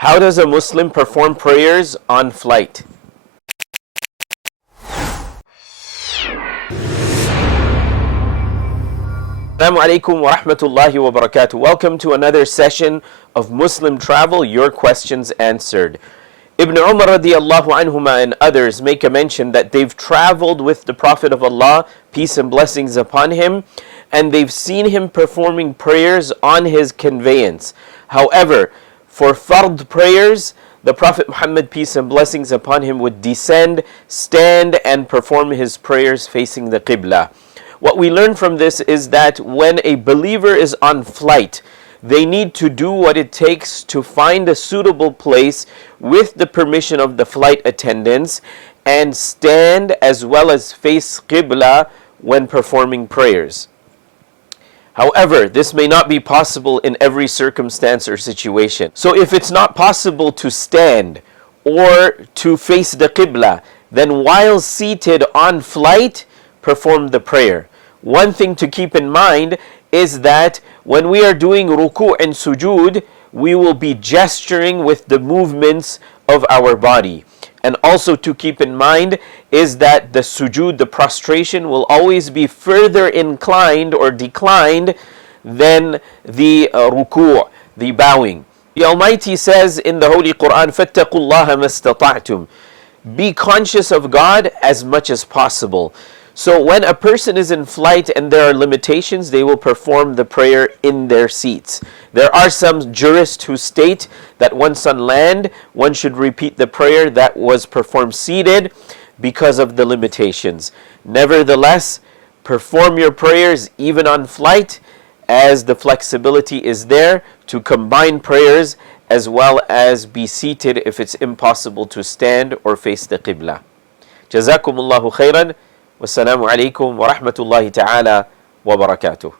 How does a Muslim perform prayers on flight? Assalamu alaikum wa rahmatullahi wa barakatuh. Welcome to another session of Muslim Travel, Your Questions Answered. Ibn Umar radiallahu anhuma and others make a mention that they've traveled with the Prophet of Allah, peace and blessings upon him, and they've seen him performing prayers on his conveyance. However, for fard prayers, the Prophet Muhammad, peace and blessings upon him, would descend, stand, and perform his prayers facing the Qibla. What we learn from this is that when a believer is on flight, they need to do what it takes to find a suitable place with the permission of the flight attendants and stand as well as face Qibla when performing prayers. However, this may not be possible in every circumstance or situation. So if it's not possible to stand or to face the Qibla, then while seated on flight, perform the prayer. One thing to keep in mind is that when we are doing ruku' and sujood, we will be gesturing with the movements of our body. And also to keep in mind is that the sujood, the prostration, will always be further inclined or declined than the ruku', the bowing. The Almighty says in the Holy Quran, فَاتَّقُوا اللَّهَ مَا اسْتَطَعْتُمْ. Be conscious of God as much as possible. So when a person is in flight and there are limitations, they will perform the prayer in their seats. There are some jurists who state that once on land, one should repeat the prayer that was performed seated because of the limitations. Nevertheless, perform your prayers even on flight, as the flexibility is there to combine prayers as well as be seated if it's impossible to stand or face the Qibla. Jazakumullahu khairan. Wassalamu alaikum wa rahmatullahi ta'ala wa barakatuh.